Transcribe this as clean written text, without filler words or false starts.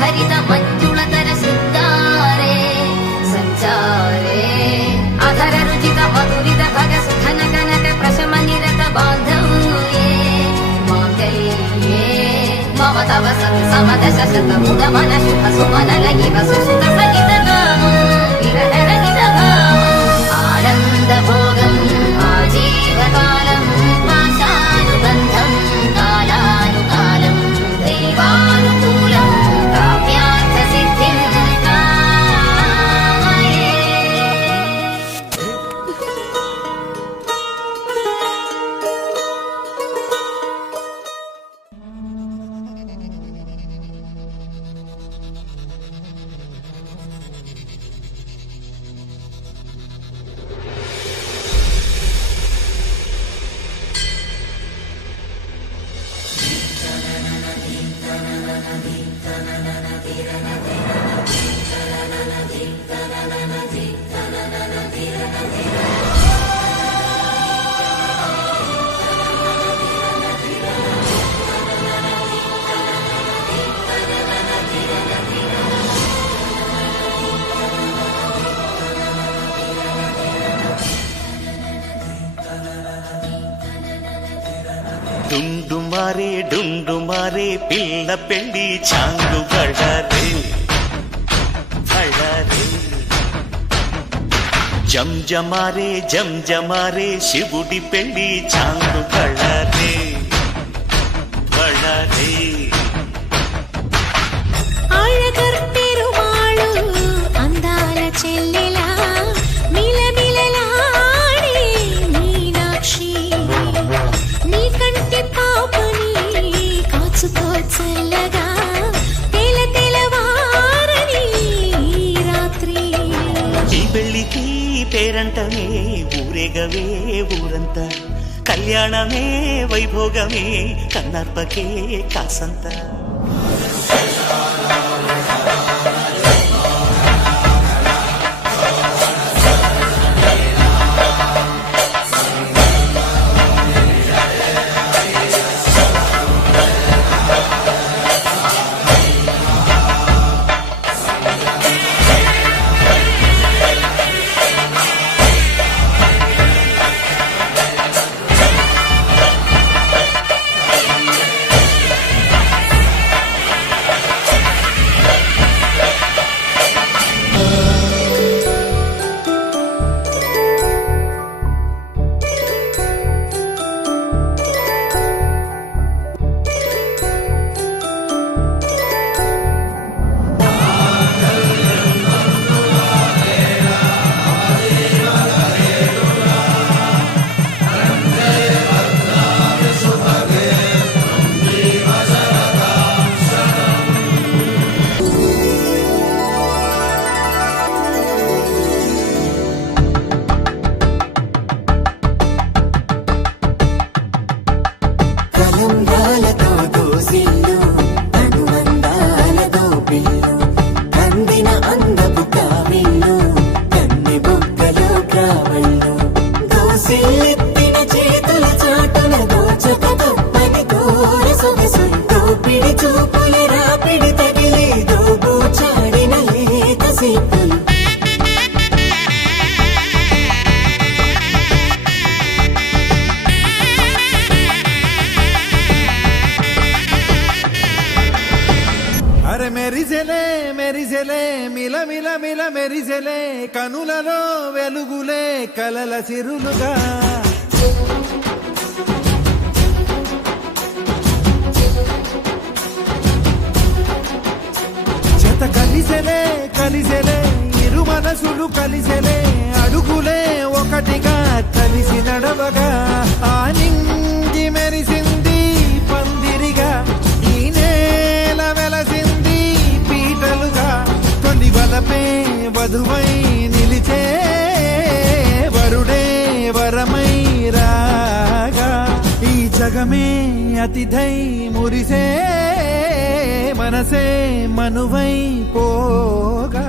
भरित मञ्जुलतर शृङ्गारे सञ्चारे अधर रुचित मधुरित भग सुखन कनक प्रशम निरत बान्धव्ये माङ्गल्ये मम तव समदश शतमुद मन शुभ सुमन लगिव सुसुत सहित गामम् विरह रहित भावम् आनन्द भोगम् आजीवकालम् आशानुबन्धम् कालानुकालम् दैवानुकूलम् काव्यार्थ सिद्धिम् कामये డుండుమారే పిల్ల పెళ్లి చాంగు బళ్ళారే బళ్ళారే జంజమారే శివుడి పెళ్లి చాంగు బళ్ళారే బళ్ళారే అందాల చెల్లెలా మిలమిలలాడే మీనాక్షి నీ కంటి పాపని కాచుకో చల్లగా తెలవారని రాత్రి ఈ పెళ్లికి పేరంటమే ఊరేగవే ఊరంతా కళ్యాణమే వైభోగమే కన్నర్పకే కాసంత మెరిసెలే మిల మిల మిల మెరిసెలే కనులలో వెలుగులే కలల సిరులుగా జత కలిసెలే ఇరు మనసులు కలిసెలే అడుగులే ఒకటిగా కలిసి నడవగా ఆ నింగి మెరిసింది పందిరిగా ఈ నేల వెలసింది పీటలుగా తొలి వలపే వధువై నిలిచే వరుడే వరమై రాగా ఈ జగమే అతిథై మురిసే మనసే మనువై పోగా